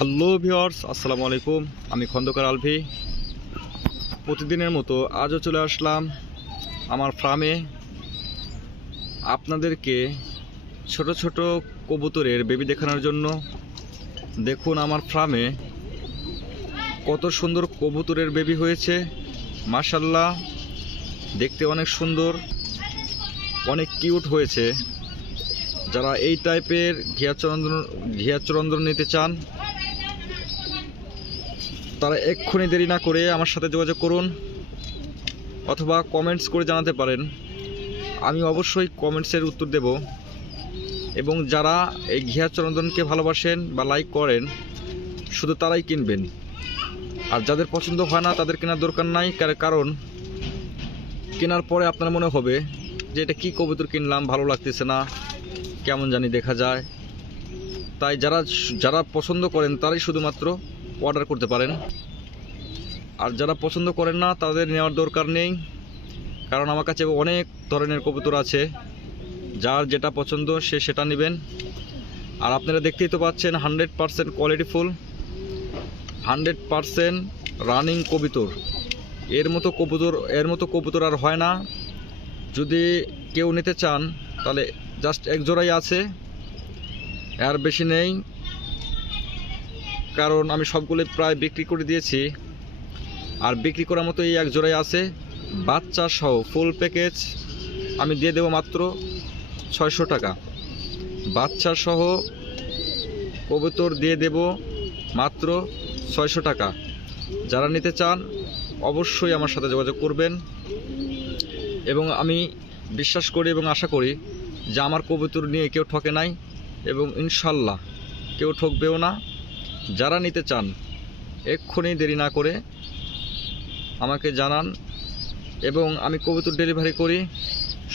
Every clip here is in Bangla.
হ্যালো ভিউয়ার্স, আসসালামু আলাইকুম। আমি খন্দকার আলভি। প্রতিদিনের মতো আজও চলে আসলাম আমার ফার্মে আপনাদেরকে ছোট ছোট কবুতরের বেবি দেখানোর জন্য। দেখুন আমার ফার্মে কত সুন্দর কবুতরের বেবি হয়েছে, মাশাআল্লাহ। দেখতে অনেক সুন্দর, অনেক কিউট হয়েছে। যারা এই টাইপের ঘিয়াচরন্দন নিতে চান তারা এক্ষুনি দেরি না করে আমার সাথে যোগাযোগ করুন, অথবা কমেন্টস করে জানাতে পারেন। আমি অবশ্যই কমেন্টসের উত্তর দেব। এবং যারা এই ঘিয়াচরন্দনকে ভালোবাসেন বা লাইক করেন শুধু তারাই কিনবেন, আর যাদের পছন্দ হয় না তাদের কেনার দরকার নাই। কারণ কেনার পরে আপনার মনে হবে যে এটা কি কবুতর কিনলাম, ভালো লাগতেছে না, কেমন জানি দেখা যায়। তাই যারা পছন্দ করেন তারাই শুধুমাত্র অর্ডার করতে পারেন, আর যারা পছন্দ করেন না তাদের নেওয়ার দরকার নেই। কারণ আমার কাছে অনেক ধরনের কবুতর আছে, যার যেটা পছন্দ সে সেটা নেবেন। আর আপনারা দেখতেই তো পাচ্ছেন 100% কোয়ালিটিফুল, 100% রানিং কবুতর। এর মতো কবুতর আর হয় না। যদি কেউ নিতে চান তাহলে জাস্ট এক জোড়াই আছে, আর বেশি নেই। কারণ আমি সবগুলো প্রায় বিক্রি করে দিয়েছি, আর বিক্রি করার মতো এই এক জোড়াই আছে। বাচ্চা সহ ফুল প্যাকেজ আমি দিয়ে দেবো মাত্র 600 টাকা। বাচ্চা সহ কবুতর দিয়ে দেব মাত্র 600 টাকা। যারা নিতে চান অবশ্যই আমার সাথে যোগাযোগ করবেন। এবং আমি বিশ্বাস করি এবং আশা করি যে আমার কবুতর নিয়ে কেউ ঠকে নাই, এবং ইনশাল্লাহ কেউ ঠকবেও না। যারা নিতে চান এক্ষুনি দেরি না করে আমাকে জানান। এবং আমি কবুতর ডেলিভারি করি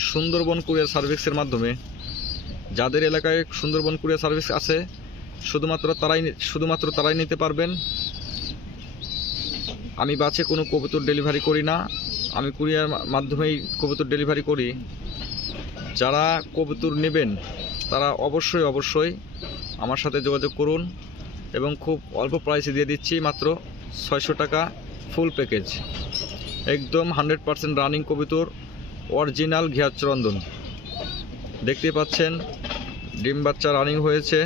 সুন্দরবন কুরিয়ার সার্ভিসের মাধ্যমে। যাদের এলাকায় সুন্দরবন কুরিয়ার সার্ভিস আছে শুধুমাত্র তারাই নিতে পারবেন। আমি বাসে কোনো কবুতর ডেলিভারি করি না, আমি কুরিয়ার মাধ্যমেই কবুতর ডেলিভারি করি। যারা কবুতর নেবেন তারা অবশ্যই আমার সাথে যোগাযোগ করুন। এবং খুব অল্প প্রাইসে দিয়ে দিচ্ছি, মাত্র 600 টাকা ফুল প্যাকেজ। একদম 100% রানিং কবুতর, অরিজিনাল ঘিয়াচরন্দন। দেখতে পাচ্ছেন ডিম বাচ্চা রানিং হয়েছে।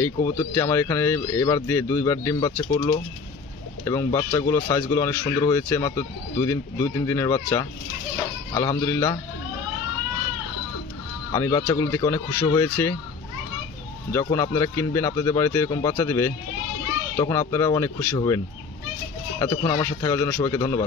এই কবুতরটি আমার এখানে এবার দিয়ে 2বার ডিম বাচ্চা করলো, এবং বাচ্চাগুলো সাইজগুলো অনেক সুন্দর হয়েছে। মাত্র 2-3 দিনের বাচ্চা, আলহামদুলিল্লাহ। আমি বাচ্চাগুলো থেকে অনেক খুশি হয়েছি। যখন আপনারা কিনবেন, আপনাদের বাড়িতে এরকম বাচ্চা দেবে, তখন আপনারা অনেক খুশি হবেন। এতক্ষণ আমার সাথে থাকার জন্য সবাইকে ধন্যবাদ।